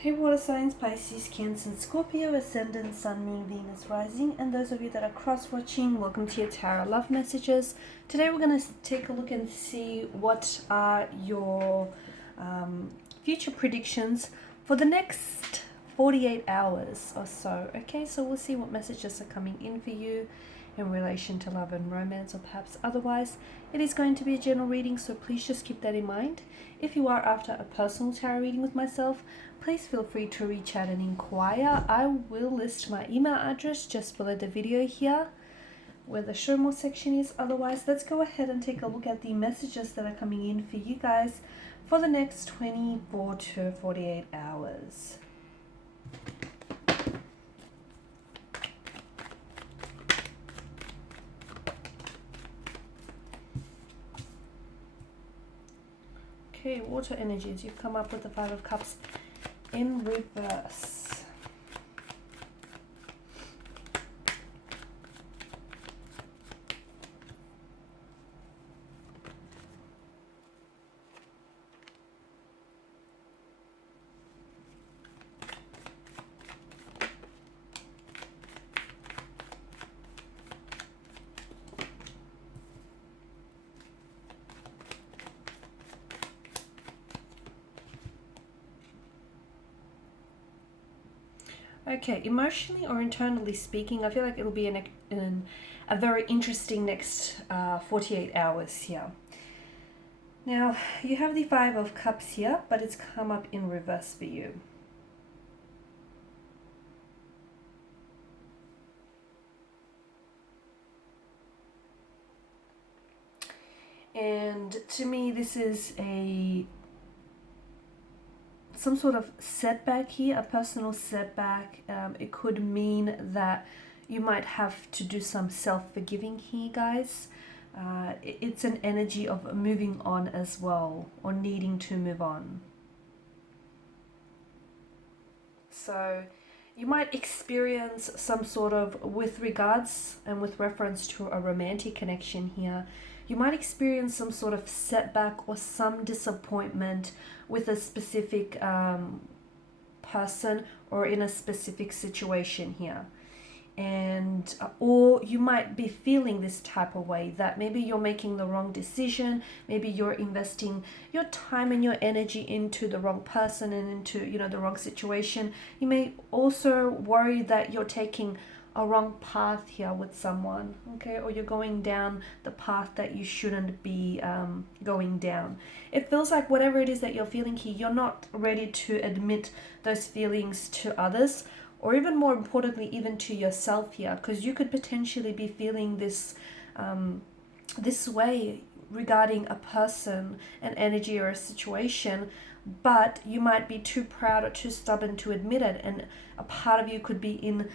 Hey water signs, Pisces, Cancer, and Scorpio, Ascendant, Sun, Moon, Venus, Rising, and those of you that are cross-watching, welcome to your Tarot Love Messages. Today we're going to take a look and see what are your future predictions for the next 48 hours or so. Okay, so we'll see what messages are coming in for you in relation to love and romance, or perhaps otherwise. It is going to be a general reading, so please just keep that in mind. If you are after a personal tarot reading with myself, please feel free to reach out and inquire. I will list my email address just below the video here where the show more section is. Otherwise, let's go ahead and take a look at the messages that are coming in for you guys for the next 24 to 48 hours. Okay, water energies. You've come up with the Five of Cups in reverse. Okay, emotionally or internally speaking, I feel like it'll be a very interesting next 48 hours here. Now, you have the Five of Cups here, but it's come up in reverse for you. And to me, this is some sort of setback here, a personal setback. It could mean that you might have to do some self-forgiving here, guys. It's an energy of moving on as well, or needing to move on. So you might experience some sort of, with regards and with reference to a romantic connection here, you might experience some sort of setback or some disappointment with a specific person or in a specific situation here. And or you might be feeling this type of way, that maybe you're making the wrong decision, maybe you're investing your time and your energy into the wrong person and into, you know, the wrong situation. You may also worry that you're taking a wrong path here with someone, okay, or you're going down the path that you shouldn't be going down. It feels like whatever it is that you're feeling here, you're not ready to admit those feelings to others, or even more importantly, even to yourself here, because you could potentially be feeling this this way regarding a person, an energy, or a situation, but you might be too proud or too stubborn to admit it, and a part of you could be in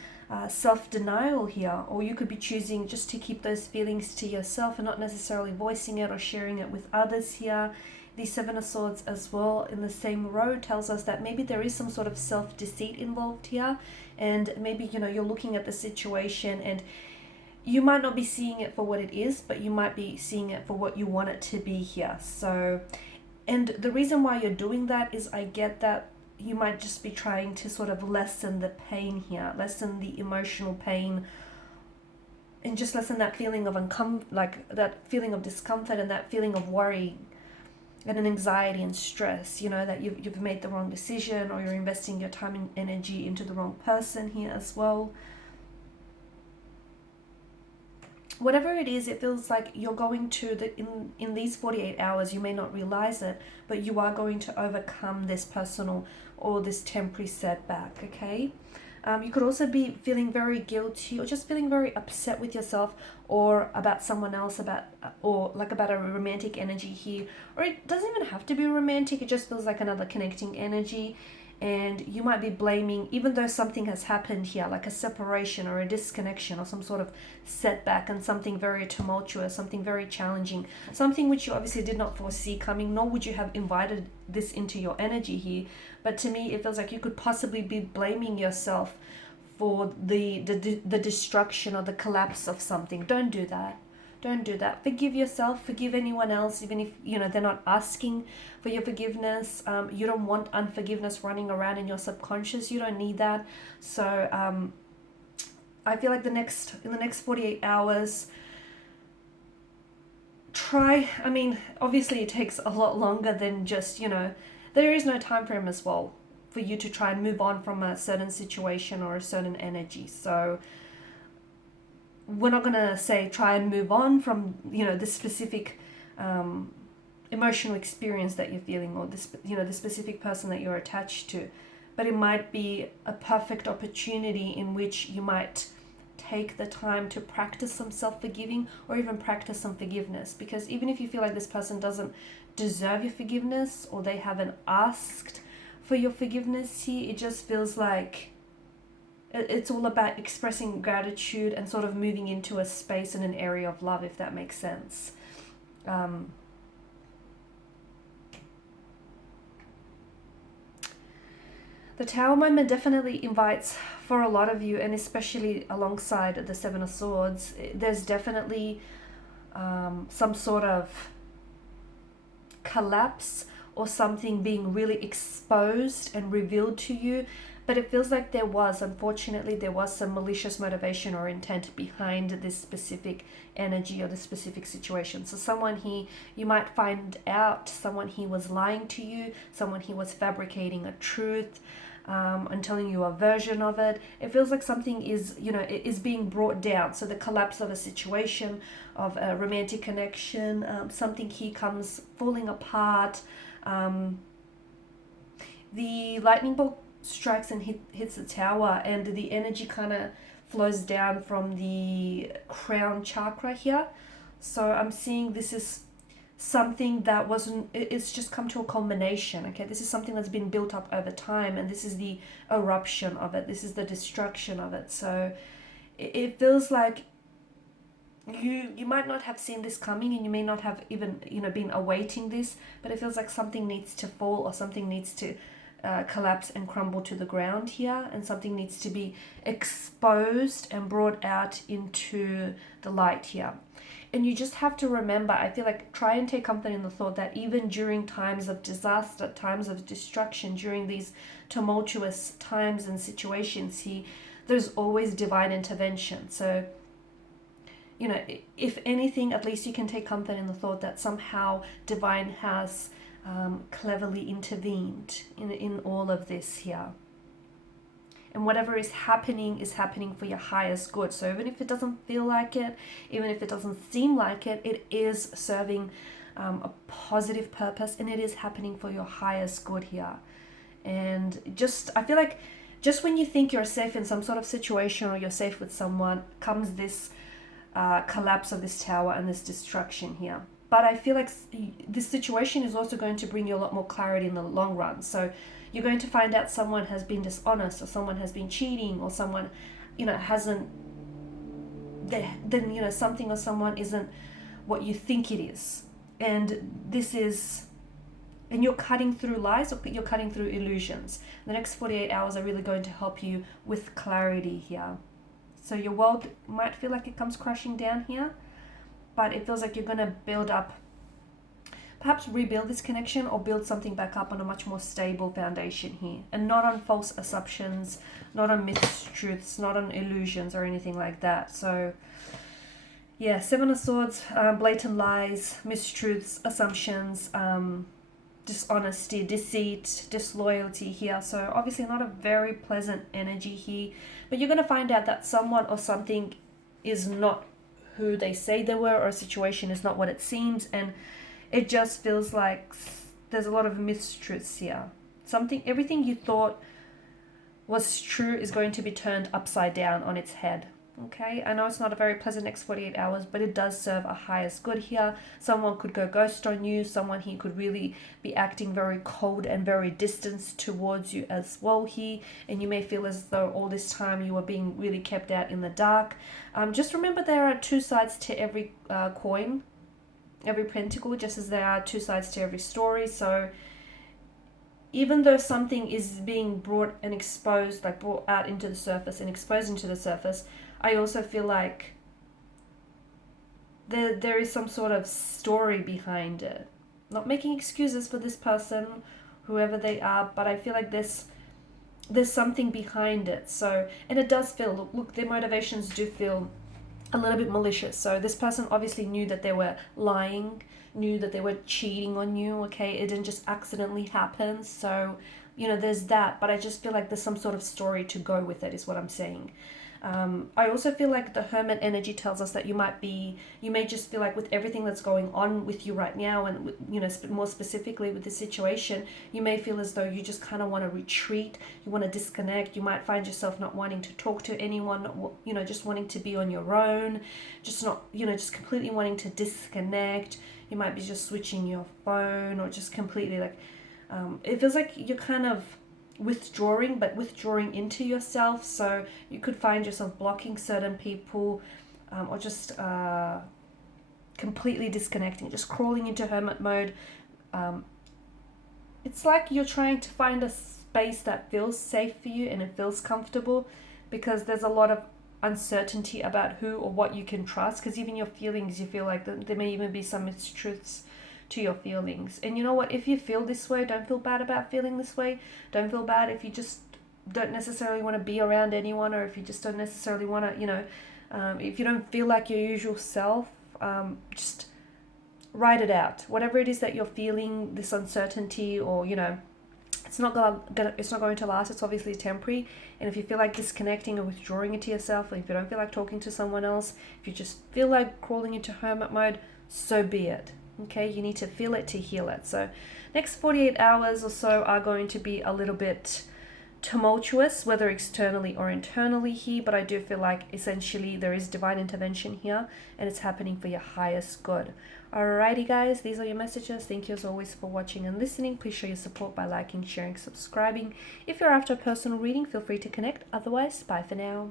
self-denial here, or you could be choosing just to keep those feelings to yourself and not necessarily voicing it or sharing it with others here. The Seven of Swords as well in the same row tells us that maybe there is some sort of self-deceit involved here, and maybe, you know, you're looking at the situation and you might not be seeing it for what it is, but you might be seeing it for what you want it to be here. So, and the reason why you're doing that is, I get that you might just be trying to sort of lessen the pain here, lessen the emotional pain, and just lessen that feeling of that feeling of discomfort and that feeling of worry and an anxiety and stress, you know, that you've made the wrong decision, or you're investing your time and energy into the wrong person here as well. Whatever it is, it feels like you're going to, in these 48 hours, you may not realize it, but you are going to overcome this personal or this temporary setback, okay? You could also be feeling very guilty, or just feeling very upset with yourself or about someone else, or like about a romantic energy here. Or it doesn't even have to be romantic, it just feels like another connecting energy. And you might be blaming, even though something has happened here, like a separation or a disconnection or some sort of setback, and something very tumultuous, something very challenging, something which you obviously did not foresee coming, nor would you have invited this into your energy here. But to me, it feels like you could possibly be blaming yourself for the destruction or the collapse of something. Don't do that. Don't do that. Forgive yourself, forgive anyone else, even if, you know, they're not asking for your forgiveness. You don't want unforgiveness running around in your subconscious. You don't need that. So I feel like in the next 48 hours, I mean, obviously it takes a lot longer than just, you know, there is no time frame as well for you to try and move on from a certain situation or a certain energy. So we're not going to say try and move on from, you know, the specific emotional experience that you're feeling, or this, you know, the specific person that you're attached to. But it might be a perfect opportunity in which you might take the time to practice some self-forgiving, or even practice some forgiveness. Because even if you feel like this person doesn't deserve your forgiveness, or they haven't asked for your forgiveness here, it just feels like it's all about expressing gratitude and sort of moving into a space and an area of love, if that makes sense. The Tower moment definitely invites, for a lot of you, and especially alongside the Seven of Swords, there's definitely some sort of collapse or something being really exposed and revealed to you. But it feels like unfortunately, there was some malicious motivation or intent behind this specific energy or this specific situation. So someone here, you might find out someone here was lying to you, someone here was fabricating a truth, and telling you a version of it. It feels like something is, you know, it is being brought down. So the collapse of a situation, of a romantic connection, something here comes falling apart. The lightning bolt strikes and hits the Tower, and the energy kind of flows down from the crown chakra here. So I'm seeing this is something that it's just come to a culmination. Okay, this is something that's been built up over time, and this is the eruption of it, this is the destruction of it. So it feels like you might not have seen this coming, and you may not have even, you know, been awaiting this, but it feels like something needs to fall, or something needs to collapse and crumble to the ground here, and something needs to be exposed and brought out into the light here. And you just have to remember, I feel like, try and take comfort in the thought that even during times of disaster, times of destruction, during these tumultuous times and situations here, there's always divine intervention. So, you know, if anything, at least you can take comfort in the thought that somehow divine has cleverly intervened in all of this here. And whatever is happening for your highest good. So even if it doesn't feel like it, even if it doesn't seem like it, it is serving a positive purpose, and it is happening for your highest good here. And I feel like just when you think you're safe in some sort of situation, or you're safe with someone, comes this collapse of this Tower and this destruction here. But I feel like this situation is also going to bring you a lot more clarity in the long run. So you're going to find out someone has been dishonest, or someone has been cheating, or someone, you know, hasn't, then, you know, something or someone isn't what you think it is. And you're cutting through lies, or you're cutting through illusions. The next 48 hours are really going to help you with clarity here. So your world might feel like it comes crashing down here, but it feels like you're going to build up, perhaps rebuild this connection, or build something back up on a much more stable foundation here, and not on false assumptions, not on mistruths, not on illusions or anything like that. So yeah, Seven of Swords, blatant lies, mistruths, assumptions, dishonesty, deceit, disloyalty here. So obviously not a very pleasant energy here, but you're going to find out that someone or something is not who they say they were, or a situation is not what it seems, and it just feels like there's a lot of mistruths here. Everything you thought was true is going to be turned upside down on its head. Okay, I know it's not a very pleasant next 48 hours, but it does serve a highest good here. Someone could go ghost on you. Someone here could really be acting very cold and very distant towards you as well here. And you may feel as though all this time you were being really kept out in the dark. Just remember, there are two sides to every coin, every pentacle, just as there are two sides to every story. So even though something is being brought and exposed, like brought out into the surface and exposed into the surface, I also feel like there is some sort of story behind it. Not making excuses for this person, whoever they are, but I feel like there's something behind it. So, and it does feel, look, their motivations do feel a little bit malicious. So this person obviously knew that they were lying, knew that they were cheating on you, okay? It didn't just accidentally happen. So, you know, there's that, but I just feel like there's some sort of story to go with it, is what I'm saying. I also feel like the Hermit energy tells us that you may just feel like with everything that's going on with you right now, and, you know, more specifically with the situation, you may feel as though you just kind of want to retreat, you want to disconnect, you might find yourself not wanting to talk to anyone, you know, just wanting to be on your own, just not, you know, just completely wanting to disconnect. You might be just switching your phone, or just completely like, it feels like you're kind of withdrawing, but withdrawing into yourself. So you could find yourself blocking certain people, or just completely disconnecting, just crawling into hermit mode. It's like you're trying to find a space that feels safe for you and it feels comfortable, because there's a lot of uncertainty about who or what you can trust, because even your feelings, you feel like there may even be some mistruths to your feelings. And you know what, if you feel this way, don't feel bad about feeling this way. Don't feel bad if you just don't necessarily want to be around anyone, or if you just don't necessarily want to, you know, if you don't feel like your usual self, just write it out. Whatever it is that you're feeling, this uncertainty, or, you know, it's not going to last. It's obviously temporary. And if you feel like disconnecting or withdrawing into yourself, or if you don't feel like talking to someone else, if you just feel like crawling into hermit mode, so be it. Okay, you need to feel it to heal it. So next 48 hours or so are going to be a little bit tumultuous, whether externally or internally here, but I do feel like essentially there is divine intervention here, and it's happening for your highest good. Alrighty guys, these are your messages. Thank you as always for watching and listening. Please show your support by liking, sharing, subscribing. If you're after a personal reading, feel free to connect. Otherwise, bye for now.